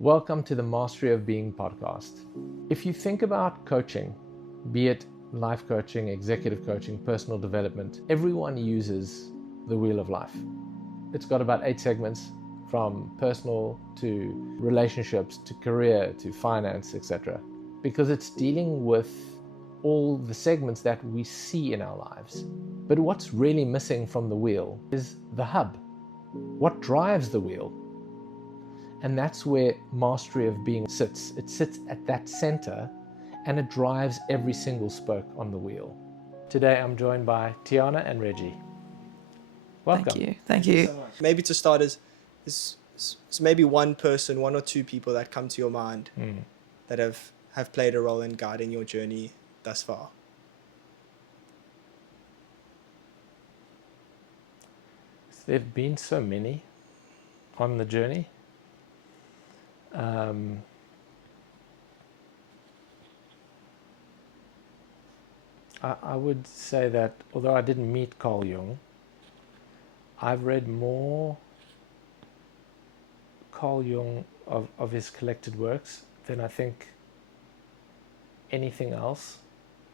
Welcome to the Mastery of Being podcast. If you think about coaching, be it life coaching, executive coaching, personal development, everyone uses the wheel of life. It's got about 8 segments, from personal to relationships to career to finance, etc. Because it's dealing with all the segments that we see in our lives. But what's really missing from the wheel is the hub. What drives the wheel? And that's where Mastery of Being sits. It sits at that center and it drives every single spoke on the wheel. Today I'm joined by Tiana and Reggie. Welcome. Thank you so much. Maybe to start is maybe one person, one or two people that come to your mind that have played a role in guiding your journey thus far. There have been so many on the journey. I would say that although I didn't meet Carl Jung, I've read more Carl Jung of his collected works than I think anything else.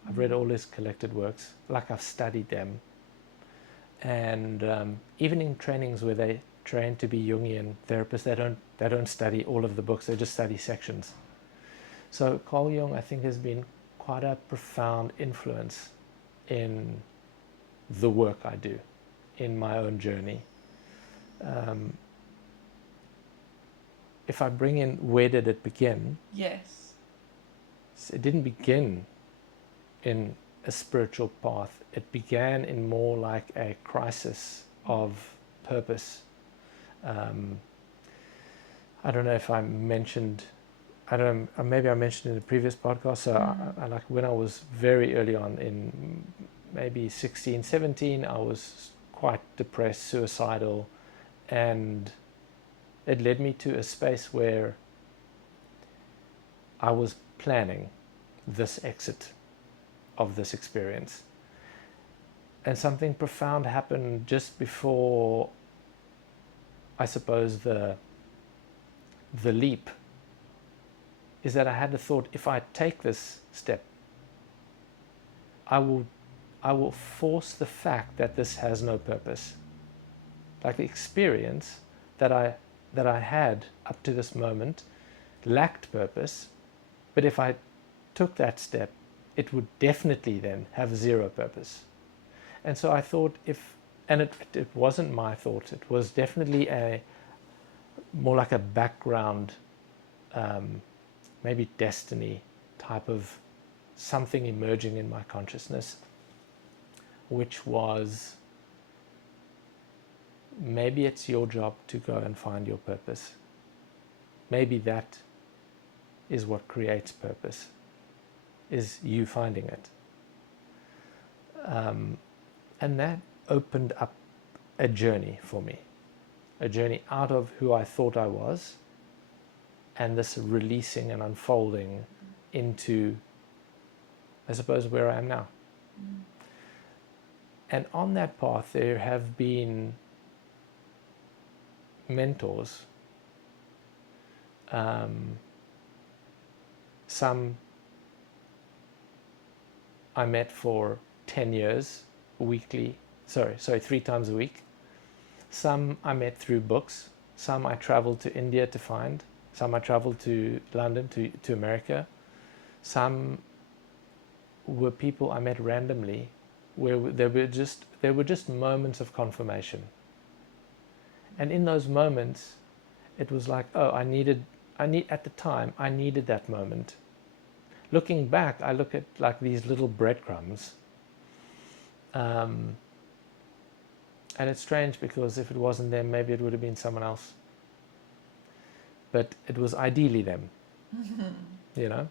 I've read all his collected works, like I've studied them. And even in trainings where they train to be Jungian therapists, they don't study all of the books, they just study sections. So Carl Jung, I think, has been quite a profound influence in the work I do, in my own journey. If I bring in where did it begin? Yes. It didn't begin in a spiritual path. It began in more like a crisis of purpose. I don't know if I mentioned, maybe I mentioned in the previous podcast. So I like when I was very early on, in maybe 16, 17, I was quite depressed, suicidal, and it led me to a space where I was planning this exit of this experience. And something profound happened just before, I suppose, the leap, is that I had the thought, if I take this step, I will force the fact that this has no purpose. Like the experience that I had up to this moment lacked purpose, but if I took that step, it would definitely then have zero purpose. And so I thought, it wasn't my thought, it was definitely more like a background, maybe destiny type of something emerging in my consciousness, which was, maybe it's your job to go and find your purpose. Maybe that is what creates purpose, is you finding it. And that opened up a journey for me, a journey out of who I thought I was, and this releasing and unfolding into, I suppose, where I am now. And on that path, there have been mentors. Some I met for 10 years, weekly, 3 times a week. Some I met through books. Some I traveled to India to find. Some I traveled to London, to America. Some were people I met randomly, where there were just moments of confirmation. And in those moments, it was like, at the time, I needed that moment. Looking back, I look at like these little breadcrumbs. And it's strange, because if it wasn't them, maybe it would have been someone else. But it was ideally them, you know?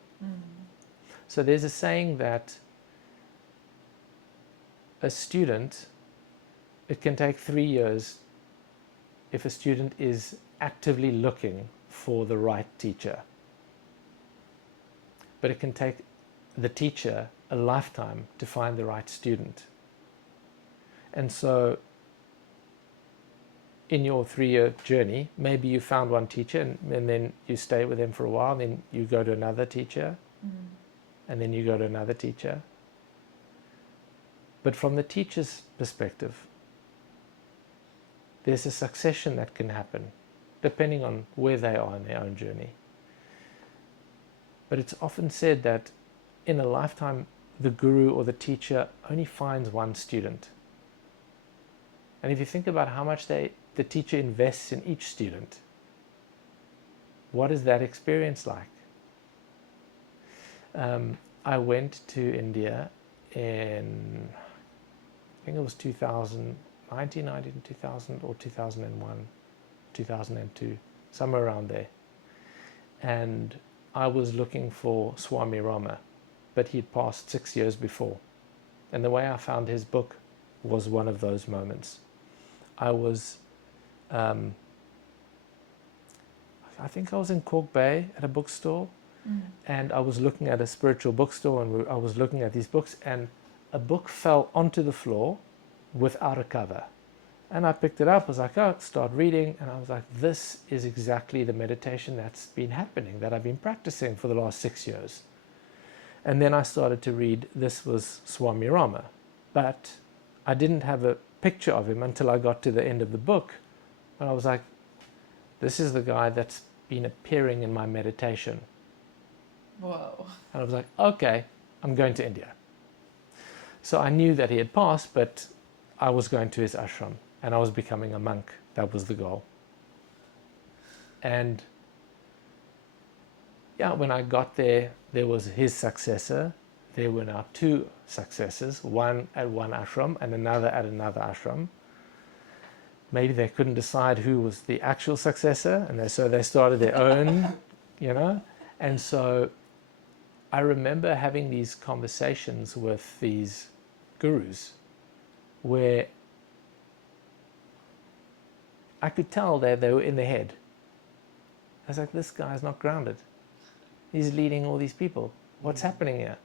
So there's a saying that a student, it can take 3 years if a student is actively looking for the right teacher. But it can take the teacher a lifetime to find the right student. And so in your 3-year journey, maybe you found one teacher and then you stay with them for a while, then you go to another teacher, and then you go to another teacher. But from the teacher's perspective, there's a succession that can happen depending on where they are in their own journey. But it's often said that in a lifetime, the guru or the teacher only finds one student. And if you think about how much the teacher invests in each student, what is that experience like? I went to India in, I think it was 1990, 2000 or 2001, 2002, somewhere around there. And I was looking for Swami Rama, but he'd passed 6 years before. And the way I found his book was one of those moments. I was, I think I was in Cork Bay at a bookstore, and I was looking at a spiritual bookstore, and I was looking at these books, and a book fell onto the floor without a cover. And I picked it up, I was like, oh, start reading, and I was like, this is exactly the meditation that's been happening, that I've been practicing for the last 6 years. And then I started to read, this was Swami Rama, but I didn't have a picture of him until I got to the end of the book, and I was like, this is the guy that's been appearing in my meditation. Whoa. And I was like, okay, I'm going to India. So I knew that he had passed, but I was going to his ashram, and I was becoming a monk. That was the goal. And yeah, when I got there, there was his successor. There were now 2 successors, one at one ashram and another at another ashram. Maybe they couldn't decide who was the actual successor, and so they started their own, And so I remember having these conversations with these gurus where I could tell that they were in their head. I was like, this guy's not grounded. He's leading all these people. What's happening here?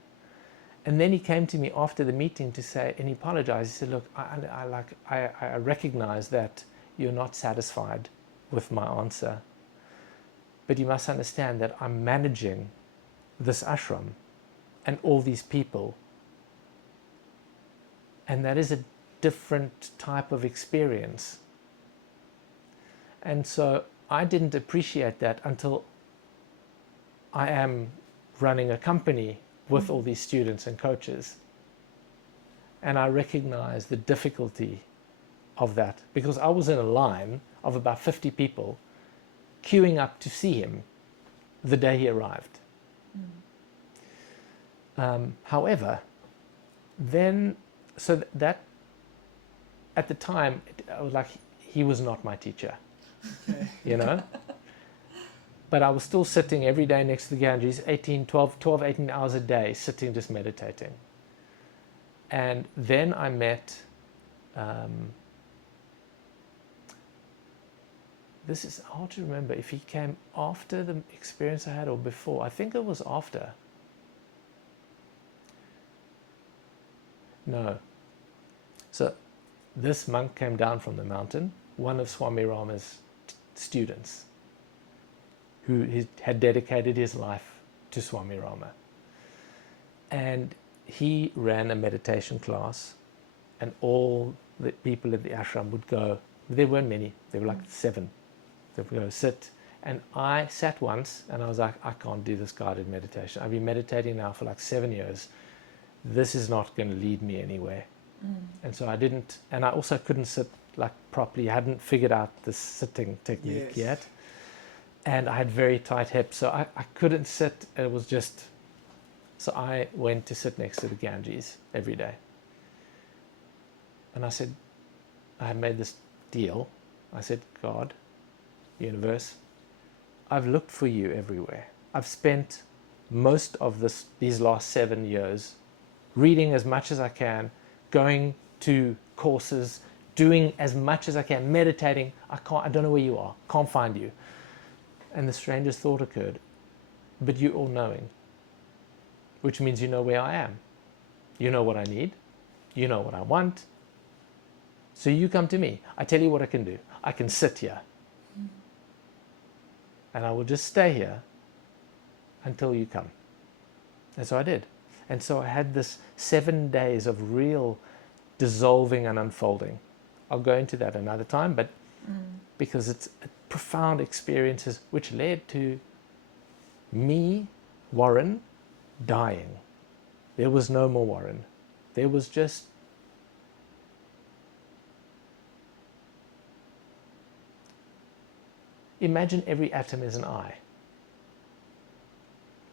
And then he came to me after the meeting to say, and he apologized. He said, look, I recognize that you're not satisfied with my answer, but you must understand that I'm managing this ashram and all these people. And that is a different type of experience. And so I didn't appreciate that until I am running a company with all these students and coaches. And I recognize the difficulty of that, because I was in a line of about 50 people queuing up to see him the day he arrived. However, then, so that at the time, I was like, he was not my teacher, But I was still sitting every day next to the Ganges, 18 hours a day, sitting just meditating. And then I met, this is hard to remember if he came after the experience I had or before. I think it was after. No. So this monk came down from the mountain, one of Swami Rama's students, who had dedicated his life to Swami Rama. And he ran a meditation class, and all the people at the ashram would go. There weren't many, there were like 7. They would go sit. And I sat once and I was like, I can't do this guided meditation. I've been meditating now for like 7 years. This is not going to lead me anywhere. And so I didn't, and I also couldn't sit like properly. I hadn't figured out the sitting technique yet. And I had very tight hips, so I couldn't sit. It was just, so I went to sit next to the Ganges every day. And I said, I had made this deal. I said, God, universe, I've looked for you everywhere. I've spent most of these last 7 years reading as much as I can, going to courses, doing as much as I can, meditating. I don't know where you are, can't find you. And the strangest thought occurred, but you're all-knowing, which means you know where I am. You know what I need. You know what I want. So you come to me. I tell you what I can do. I can sit here. And I will just stay here until you come. And so I did. And so I had this 7 days of real dissolving and unfolding. I'll go into that another time, but because it's profound experiences which led to me, Warren, dying. There was no more Warren. There was just imagine every atom is an eye.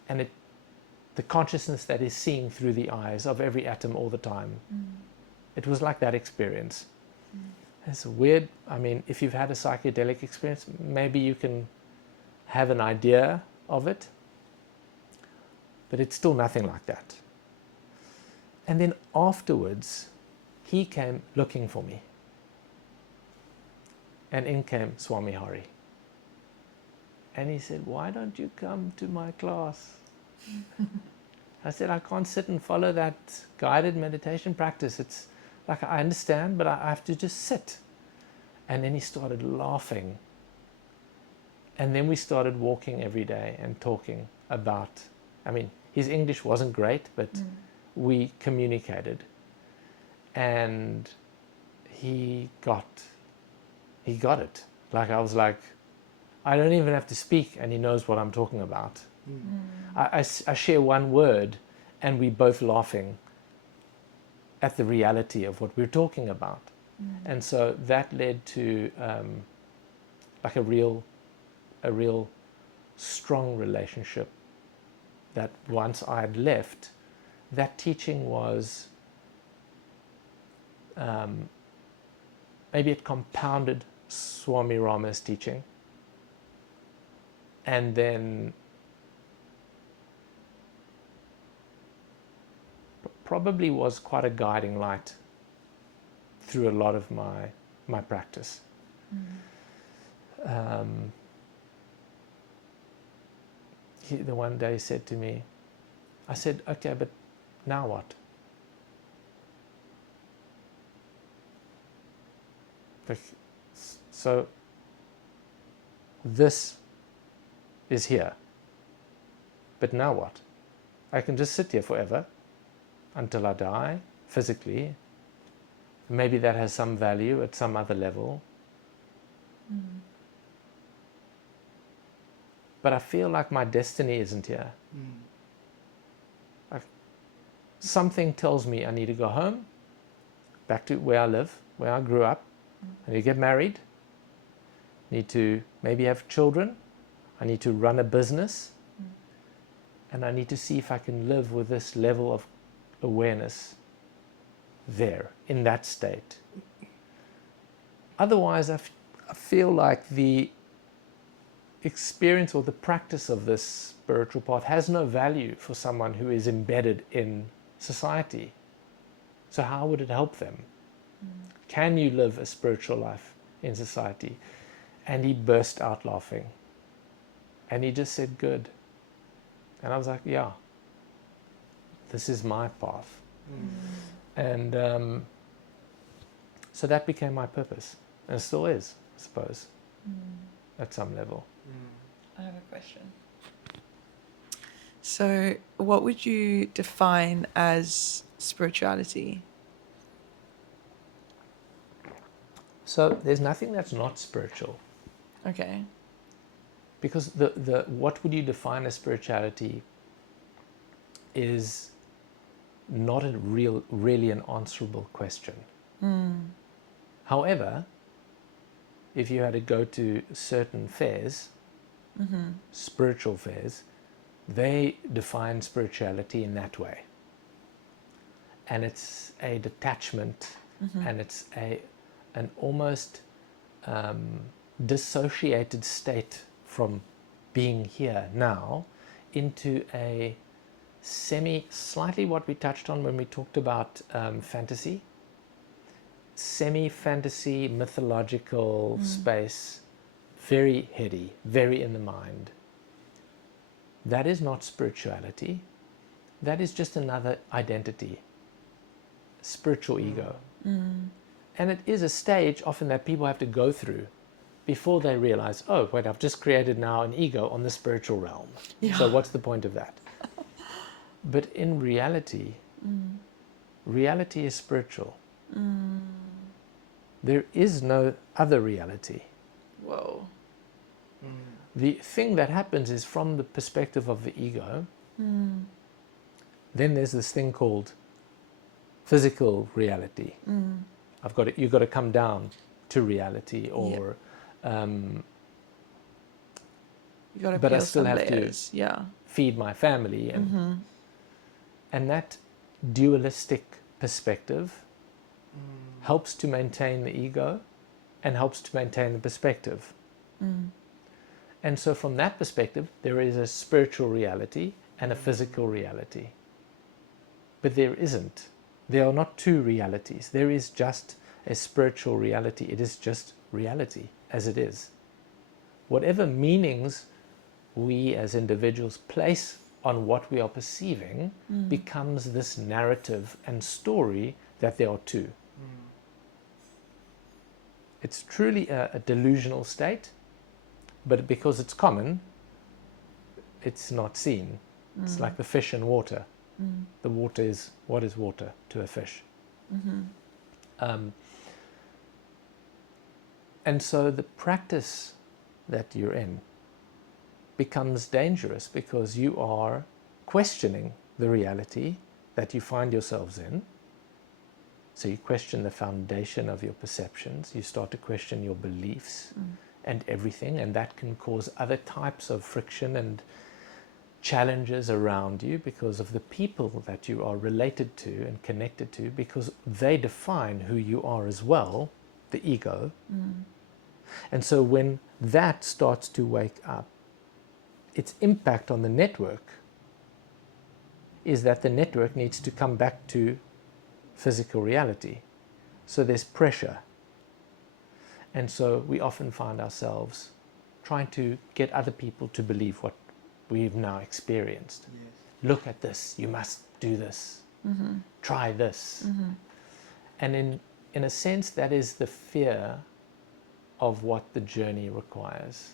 And the consciousness that is seeing through the eyes of every atom all the time. It was like that experience. It's weird. I mean, if you've had a psychedelic experience, maybe you can have an idea of it, but it's still nothing like that. And then afterwards, he came looking for me. And in came Swami Hari. And he said, "Why don't you come to my class?" I said, "I can't sit and follow that guided meditation practice. It's like, I understand, but I have to just sit." And then he started laughing. And then we started walking every day and talking about, I mean, his English wasn't great, but we communicated. And he got it. Like, I was like, I don't even have to speak and he knows what I'm talking about. I share one word and we both laughing at the reality of what we're talking about. And so that led to like a real strong relationship that once I had left, that teaching was maybe it compounded Swami Rama's teaching, and then probably was quite a guiding light through a lot of my practice. The one day said to me, I said, "Okay, but now what?" Like, so this is here, but now what? I can just sit here forever until I die physically. Maybe that has some value at some other level. But I feel like my destiny isn't here. Like, something tells me I need to go home, back to where I live, where I grew up. I need to get married. Need to maybe have children. I need to run a business. And I need to see if I can live with this level of awareness there, in that state. Otherwise, I feel like the experience or the practice of this spiritual path has no value for someone who is embedded in society. So how would it help them? Can you live a spiritual life in society? And he burst out laughing. And he just said, "Good." And I was like, yeah, this is my path. And so that became my purpose. And it still is, I suppose, at some level. I have a question. So what would you define as spirituality? So there's nothing that's not spiritual. Okay. Because the what would you define as spirituality is not a really an answerable question. However, if you had to go to certain fairs, spiritual fairs, they define spirituality in that way. And it's a detachment, and it's an almost dissociated state from being here now into a slightly what we touched on when we talked about fantasy, semi-fantasy, mythological space, very heady, very in the mind. That is not spirituality. That is just another identity, spiritual ego. And it is a stage often that people have to go through before they realize, oh, wait, I've just created now an ego on the spiritual realm. Yeah. So what's the point of that? But in reality, reality is spiritual. There is no other reality. Whoa. The thing that happens is from the perspective of the ego, then there's this thing called physical reality. You've got to come down to reality, or You got to but I peel still some have layers. Yeah. feed my family, and that dualistic perspective helps to maintain the ego and helps to maintain the perspective. And so from that perspective, there is a spiritual reality and a physical reality. But there isn't. There are not two realities. There is just a spiritual reality. It is just reality as it is. Whatever meanings we as individuals place on what we are perceiving becomes this narrative and story that there are two. It's truly a delusional state, but because it's common, it's not seen. It's like the fish in water. The water is, what is water to a fish? And so the practice that you're in becomes dangerous because you are questioning the reality that you find yourselves in. So you question the foundation of your perceptions, you start to question your beliefs and everything, and that can cause other types of friction and challenges around you because of the people that you are related to and connected to, because they define who you are as well, the ego. And so when that starts to wake up, its impact on the network is that the network needs to come back to physical reality. So there's pressure. And so we often find ourselves trying to get other people to believe what we've now experienced. Yes. Look at this, you must do this, try this. And in a sense, that is the fear of what the journey requires.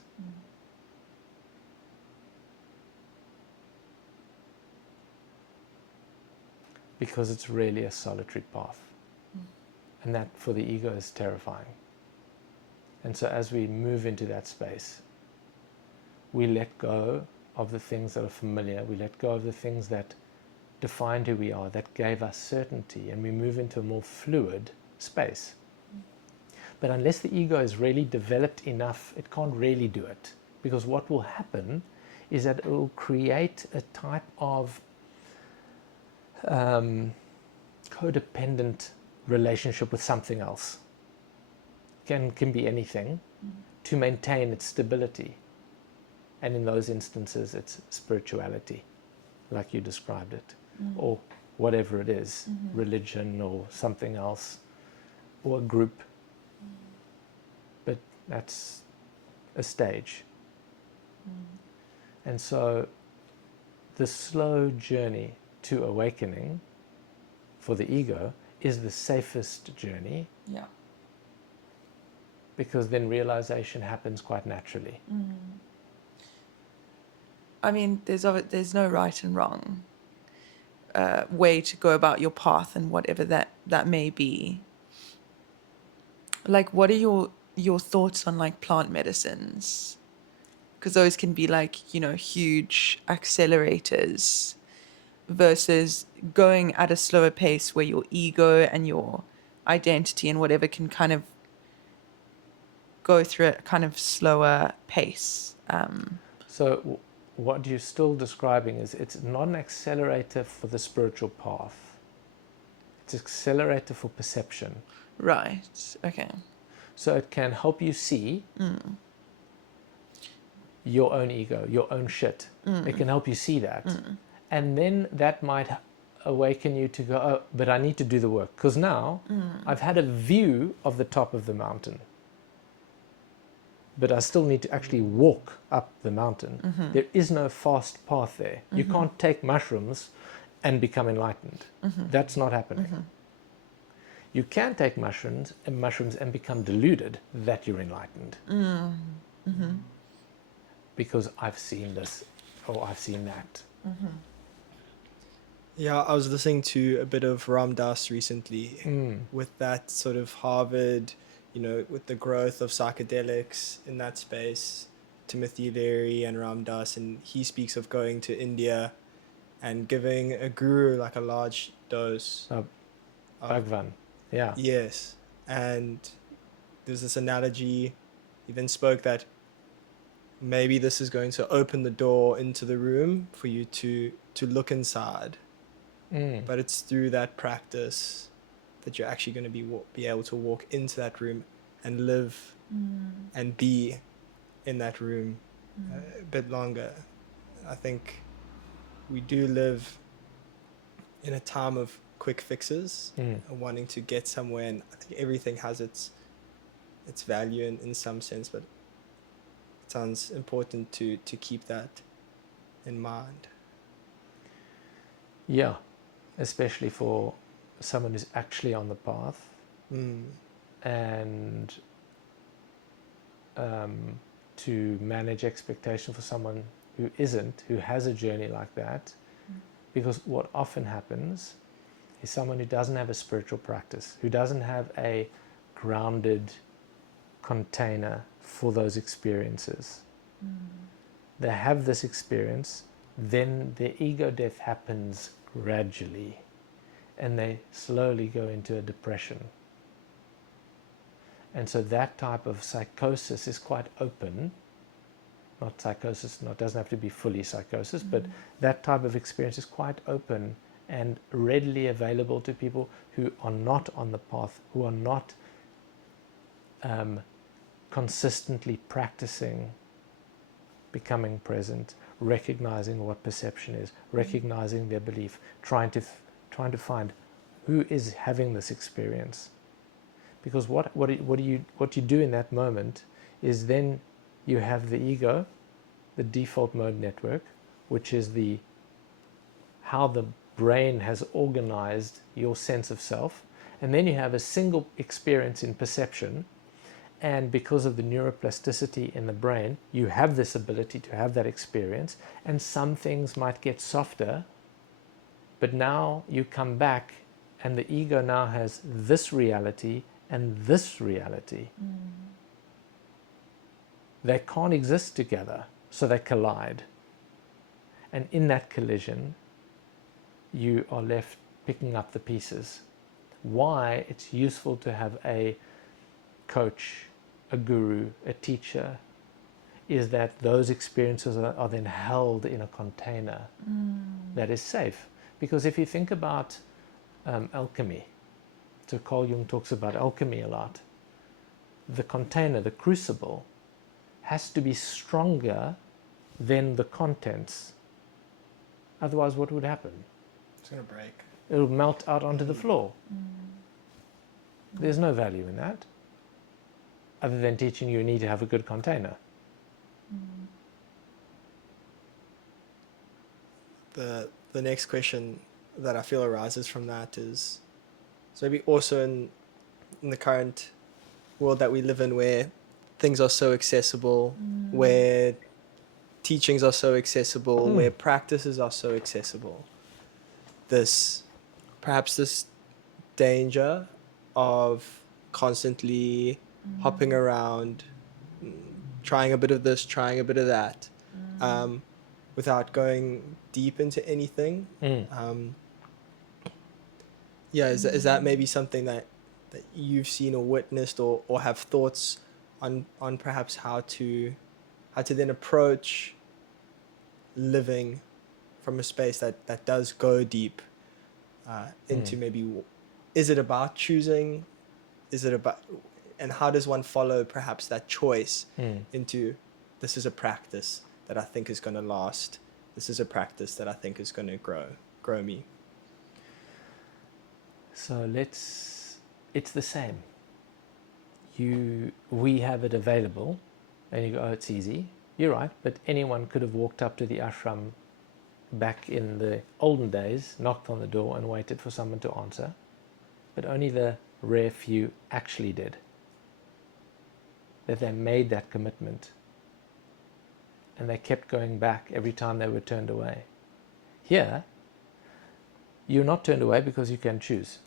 Because it's really a solitary path. And that for the ego is terrifying. And so as we move into that space, we let go of the things that are familiar, we let go of the things that defined who we are, that gave us certainty, and we move into a more fluid space. But unless the ego is really developed enough, it can't really do it. Because what will happen is that it will create a type of codependent relationship with something else. Can be anything to maintain its stability. And in those instances, it's spirituality, like you described it, or whatever it is, religion or something else, or a group. But that's a stage. And so the slow journey to awakening for the ego is the safest journey. Yeah. Because then realization happens quite naturally. I mean, there's no right and wrong way to go about your path, and whatever that may be. Like, what are your thoughts on like plant medicines? Because those can be like, huge accelerators versus going at a slower pace where your ego and your identity and whatever can kind of go through a kind of slower pace. So what you're still describing is it's not an accelerator for the spiritual path. It's an accelerator for perception. Right. Okay. So it can help you see your own ego, your own shit. It can help you see that. And then that might awaken you to go, oh, but I need to do the work. Because now I've had a view of the top of the mountain. But I still need to actually walk up the mountain. There is no fast path there. You can't take mushrooms and become enlightened. That's not happening. You can take mushrooms and become deluded that you're enlightened. Because I've seen this, or I've seen that. Yeah, I was listening to a bit of Ram Dass recently with that sort of Harvard, with the growth of psychedelics in that space, Timothy Leary and Ram Dass, and he speaks of going to India and giving a guru like a large dose. Bhagwan, yeah. Yes, and there's this analogy, he then spoke that maybe this is going to open the door into the room for you to look inside. But it's through that practice that you're actually going to be able to walk into that room and live and be in that room a bit longer. I think we do live in a time of quick fixes, wanting to get somewhere, and I think everything has its value in some sense, but it sounds important to keep that in mind. Yeah, especially for someone who's actually on the path, and to manage expectation for someone who isn't, who has a journey like that. Because what often happens is someone who doesn't have a spiritual practice, who doesn't have a grounded container for those experiences. They have this experience, then their ego death happens gradually, and they slowly go into a depression. And so that type of psychosis is quite open. Not psychosis, it doesn't have to be fully psychosis, but that type of experience is quite open and readily available to people who are not on the path, who are not consistently practicing becoming present, recognizing what perception is, recognizing their belief, trying to find who is having this experience. Because what you do in that moment is then you have the ego, the default mode network, which is how the brain has organized your sense of self, and then you have a single experience in perception, and because of the neuroplasticity in the brain, you have this ability to have that experience, and some things might get softer, but now you come back and the ego now has this reality and this reality. They can't exist together, so they collide. And in that collision, you are left picking up the pieces. Why it's useful to have a coach, a guru, a teacher, is that those experiences are then held in a container that is safe. Because if you think about alchemy, so Carl Jung talks about alchemy a lot, the container, the crucible, has to be stronger than the contents. Otherwise, what would happen? It's going to break. It'll melt out onto the floor. There's no value in that, other than teaching you need to have a good container. The next question that I feel arises from that is, so maybe also in the current world that we live in, where things are so accessible, where teachings are so accessible, where practices are so accessible, perhaps this danger of constantly hopping around, trying a bit of this, trying a bit of that, without going deep into anything. Is that maybe something that you've seen or witnessed, or have thoughts on perhaps how to then approach living from a space that does go deep into maybe, is it about choosing, and how does one follow perhaps that choice into, this is a practice that I think is going to last, this is a practice that I think is going to grow me? So it's the same. We have it available, and you go, oh, it's easy. You're right, but anyone could have walked up to the ashram back in the olden days, knocked on the door and waited for someone to answer. But only the rare few actually did. That they made that commitment. And they kept going back every time they were turned away. Here, you're not turned away because you can choose.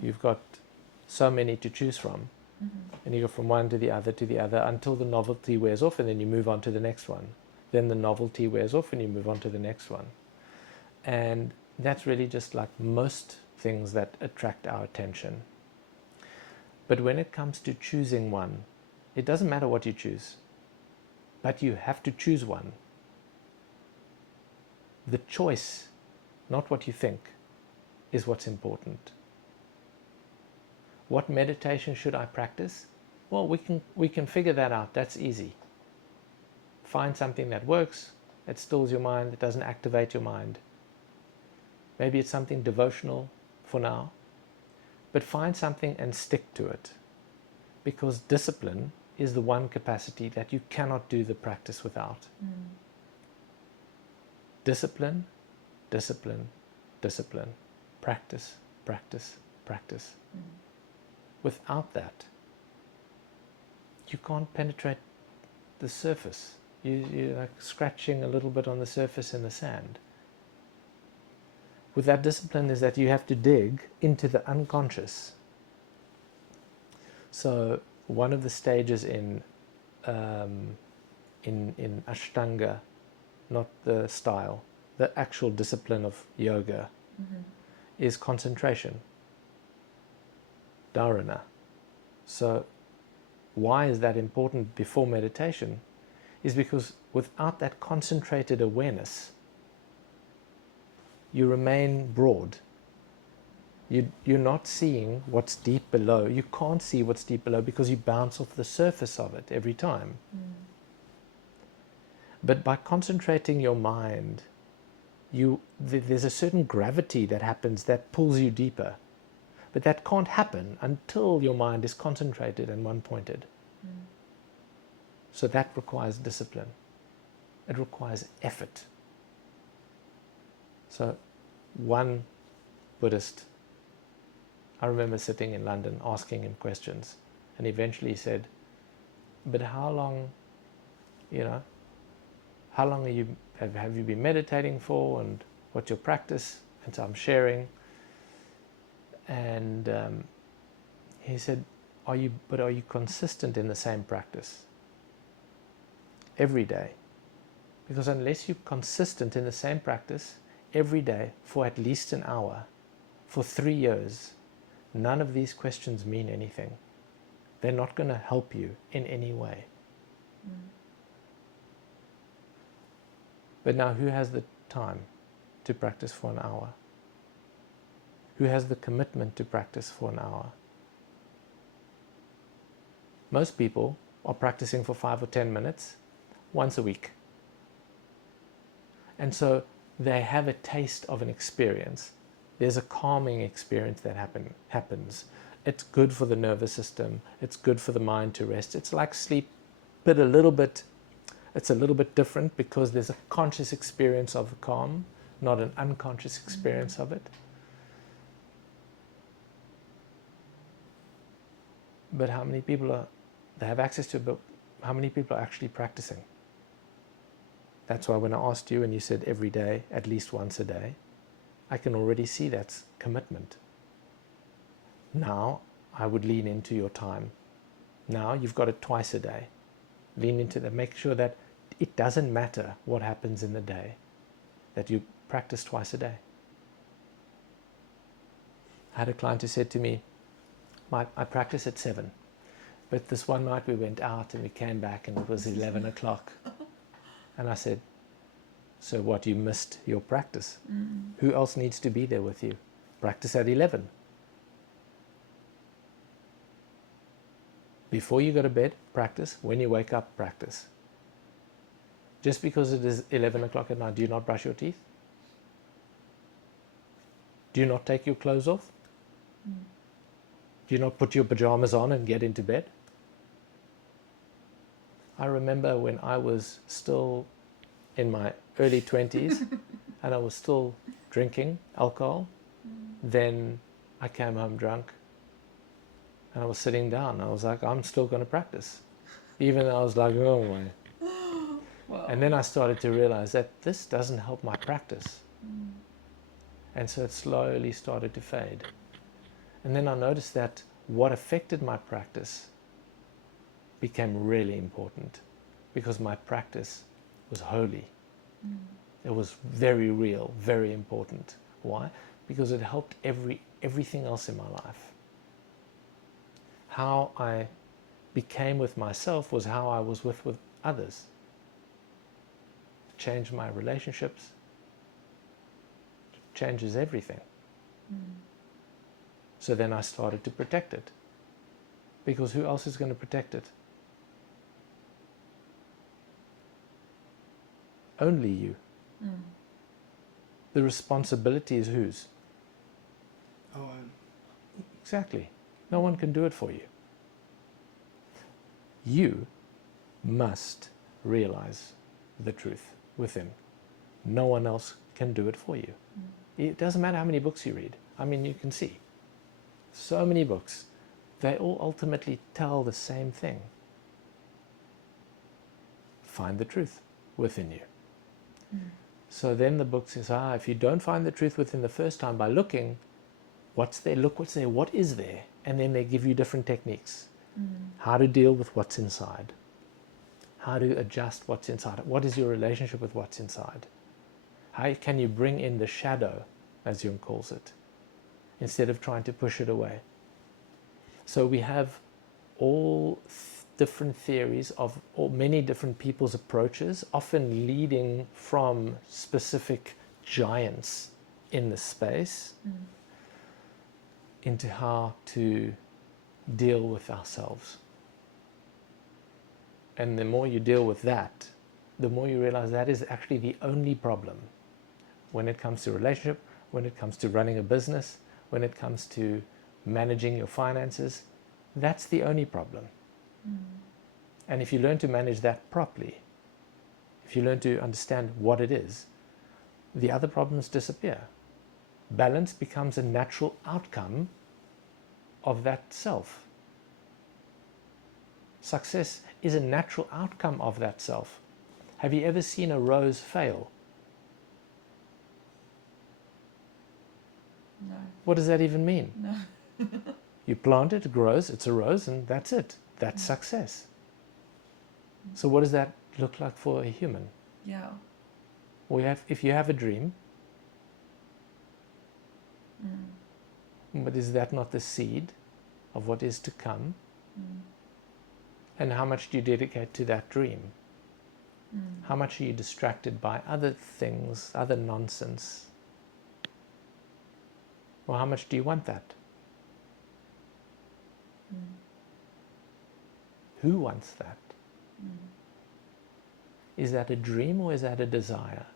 You've got so many to choose from. And you go from one to the other until the novelty wears off, and then you move on to the next one. Then the novelty wears off and you move on to the next one. And that's really just like most things that attract our attention. But when it comes to choosing one, it doesn't matter what you choose, but you have to choose one. The choice, not what you think, is what's important. What meditation should I practice? Well, we can figure that out. That's easy. Find something that works, that stills your mind, that doesn't activate your mind. Maybe it's something devotional for now, but find something and stick to it. Because discipline is the one capacity that you cannot do the practice without. Discipline, discipline, discipline. Practice, practice, practice. Without that, you can't penetrate the surface. You're like scratching a little bit on the surface in the sand. With that discipline is that you have to dig into the unconscious. So one of the stages in Ashtanga, not the style, the actual discipline of yoga, is concentration, dharana. So why is that important before meditation? Is because without that concentrated awareness, you remain broad. You're not seeing what's deep below. You can't see what's deep below because you bounce off the surface of it every time. But by concentrating your mind, there's a certain gravity that happens that pulls you deeper. But that can't happen until your mind is concentrated and one-pointed. So that requires discipline. It requires effort. So one Buddhist, I remember sitting in London asking him questions, and eventually he said, but how long have you been meditating for, and what's your practice? And so I'm sharing, and he said, are you consistent in the same practice every day? Because unless you're consistent in the same practice every day for at least an hour, for 3 years, none of these questions mean anything. They're not going to help you in any way. But now, who has the time to practice for an hour? Who has the commitment to practice for an hour? Most people are practicing for 5 or 10 minutes once a week. And so they have a taste of an experience. There's a calming experience that happens. It's good for the nervous system. It's good for the mind to rest. It's like sleep, but it's a little bit different because there's a conscious experience of the calm, not an unconscious experience of it. But how many people they have access to a book? How many people are actually practicing? That's why when I asked you and you said every day, at least once a day, I can already see that's commitment. Now I would lean into your time. Now you've got it twice a day. Lean into that. Make sure that it doesn't matter what happens in the day, that you practice twice a day. I had a client who said to me, I practice at 7, but this one night we went out and we came back and it was 11 o'clock. And I said, so what, you missed your practice? Who else needs to be there with you? Practice at 11. Before you go to bed, practice. When you wake up, practice. Just because it is 11 o'clock at night, do you not brush your teeth? Do you not take your clothes off? Do you not put your pajamas on and get into bed? I remember when I was still in my early 20s and I was still drinking alcohol, then I came home drunk And I was sitting down. I was like, I'm still going to practice. Even though I was like, oh my. Wow. And then I started to realize that this doesn't help my practice. And so it slowly started to fade. And then I noticed that what affected my practice became really important, because my practice was holy. It was very real, very important. Why? Because it helped everything else in my life. How I became with myself was how I was with others. It changed my relationships. It changes everything. So then I started to protect it. Because who else is going to protect it? Only you. The responsibility is whose? Oh, Exactly. No one can do it for you. You must realize the truth within. No one else can do it for you. It doesn't matter how many books you read. I mean, you can see so many books. They all ultimately tell the same thing. Find the truth within you. So then the book says, if you don't find the truth within the first time by looking, what's there? Look what's there. What is there? And then they give you different techniques. How to deal with what's inside. How to adjust what's inside. What is your relationship with what's inside? How can you bring in the shadow, as Jung calls it, instead of trying to push it away? So we have all different theories of many different people's approaches, often leading from specific giants in the space into how to deal with ourselves. And the more you deal with that, the more you realize that is actually the only problem when it comes to relationship, when it comes to running a business, when it comes to managing your finances. That's the only problem. And if you learn to manage that properly, if you learn to understand what it is, the other problems disappear. Balance becomes a natural outcome of that self. Success is a natural outcome of that self. Have you ever seen a rose fail? No. What does that even mean? No. You plant it, it grows, it's a rose, and that's it. That's success. So what does that look like for a human? Yeah. If you have a dream, but is that not the seed of what is to come? And how much do you dedicate to that dream? How much are you distracted by other things, other nonsense? Or how much do you want that? Who wants that? Is that a dream or is that a desire?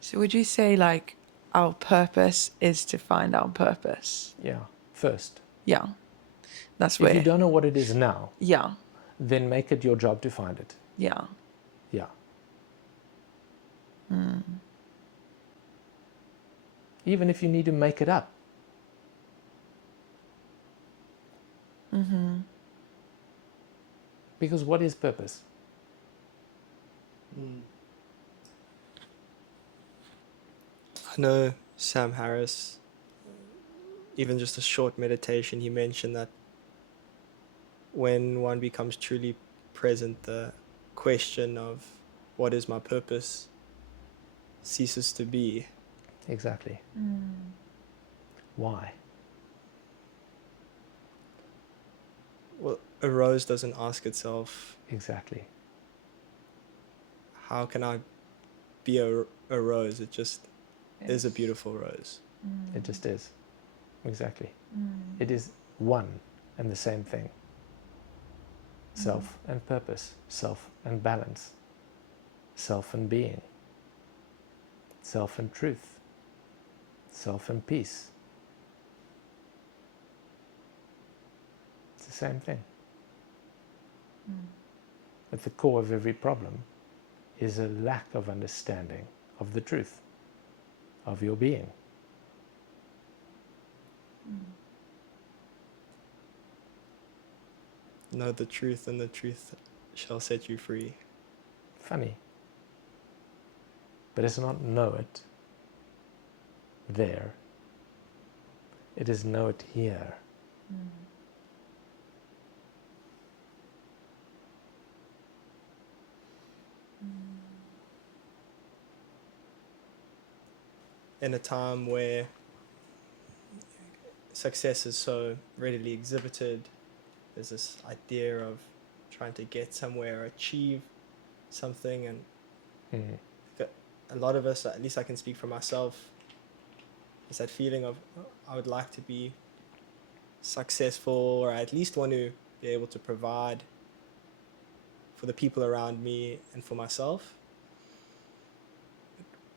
So would you say like our purpose is to find our purpose? Yeah, first. Yeah. That's If you where. don't know what it is now, Yeah. then make it your job to find it. Yeah. Yeah. Even if you need to make it up. Because what is purpose? I know Sam Harris, even just a short meditation, he mentioned that when one becomes truly present, the question of what is my purpose ceases to be. Exactly. Why? Well, a rose doesn't ask itself, Exactly. how can I be a rose? It just is a beautiful rose. It just is. Exactly. It is one and the same thing. Self and purpose, self and balance, self and being, self and truth, self and peace. It's the same thing. At the core of every problem is a lack of understanding of the truth of your being. Know the truth, and the truth shall set you free. Funny. But it's not know it there. It is know it here. In a time where success is so readily exhibited, there's this idea of trying to get somewhere, achieve something, and Mm. a lot of us, at least I can speak for myself, is that feeling of, "Oh, I would like to be successful, or I at least want to be able to provide for the people around me and for myself."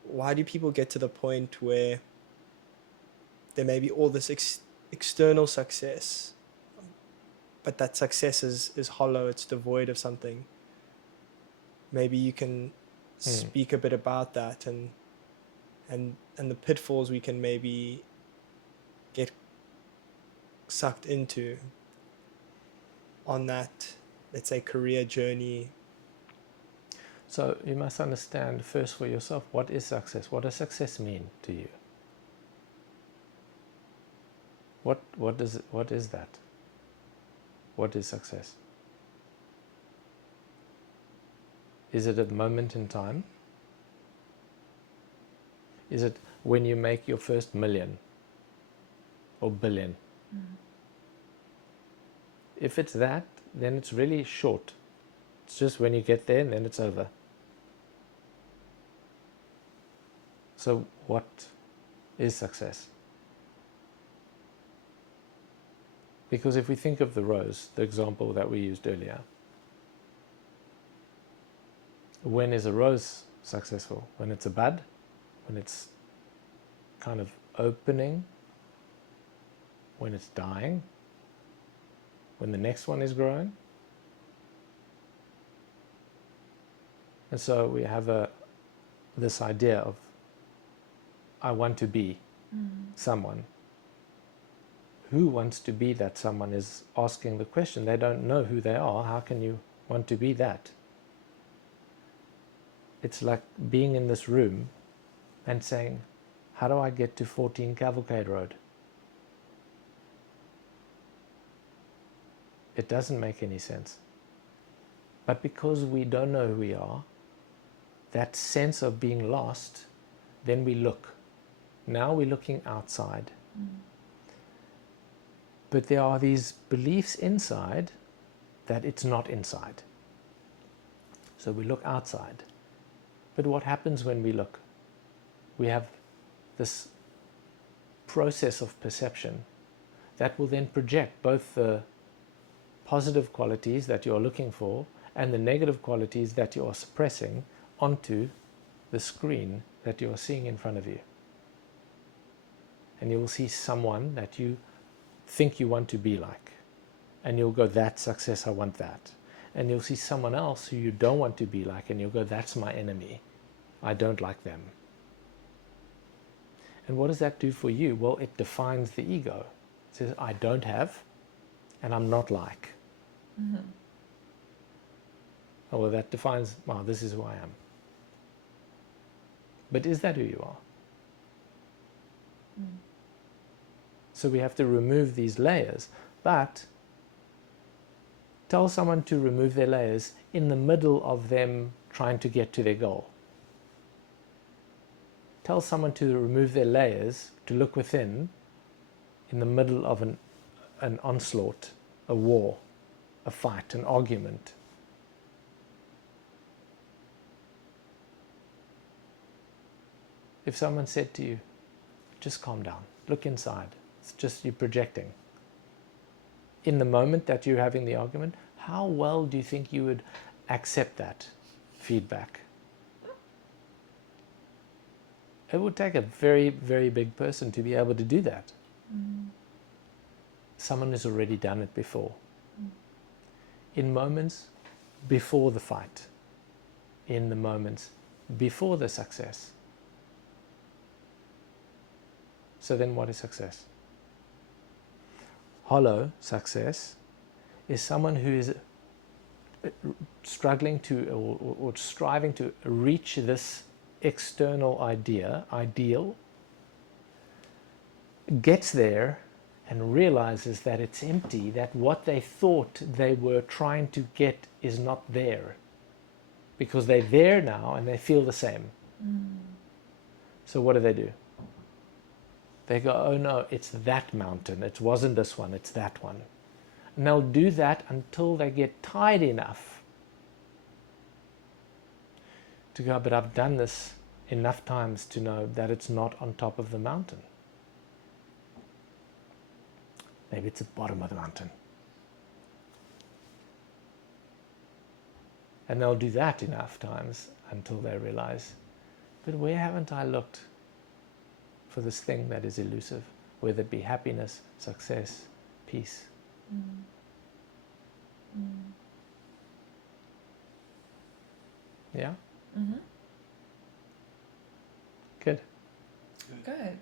Why do people get to the point where there may be all this external success, but that success is hollow, it's devoid of something? Maybe you can speak a bit about that, and the pitfalls we can maybe get sucked into on that, let's say, career journey. So you must understand first for yourself, what is success? What does success mean to you? What is that? What is success? Is it a moment in time? Is it when you make your first million or billion? If it's that, then it's really short. It's just when you get there and then it's over. So what is success? Because if we think of the rose, the example that we used earlier, when is a rose successful? When it's a bud? When it's kind of opening? When it's dying? When the next one is growing? And so we have this idea of, I want to be someone. Who wants to be that someone is asking the question. They don't know who they are. How can you want to be that? It's like being in this room and saying, how do I get to 14 Cavalcade Road? It doesn't make any sense. But because we don't know who we are, that sense of being lost, then we look. Now we're looking outside. But there are these beliefs inside that it's not inside. So we look outside. But what happens when we look? We have this process of perception that will then project both the positive qualities that you're looking for and the negative qualities that you are suppressing onto the screen that you are seeing in front of you. And you will see someone that you think you want to be like. And you'll go, that's success, I want that. And you'll see someone else who you don't want to be like, and you'll go, that's my enemy. I don't like them. And what does that do for you? Well, it defines the ego. It says, I don't have, and I'm not like. Oh, well, that defines, well, this is who I am. But is that who you are? So we have to remove these layers, but tell someone to remove their layers in the middle of them trying to get to their goal. Tell someone to remove their layers, to look within, in the middle of an onslaught, a war, a fight, an argument. If someone said to you, just calm down, look inside, it's just you projecting. In the moment that you're having the argument, how well do you think you would accept that feedback? It would take a very, very big person to be able to do that. Someone has already done it before. In moments before the fight, in the moments before the success, So then what is success? Hollow success is someone who is struggling to or striving to reach this external ideal, gets there and realizes that it's empty, that what they thought they were trying to get is not there, because they're there now and they feel the same. So what do? They go, oh no, it's that mountain, it wasn't this one, it's that one. And they'll do that until they get tired enough to go, but I've done this enough times to know that it's not on top of the mountain. Maybe it's at the bottom of the mountain. And they'll do that enough times until they realize, but where haven't I looked for this thing that is elusive, whether it be happiness, success, peace? Yeah? Mm-hmm. Good. Good.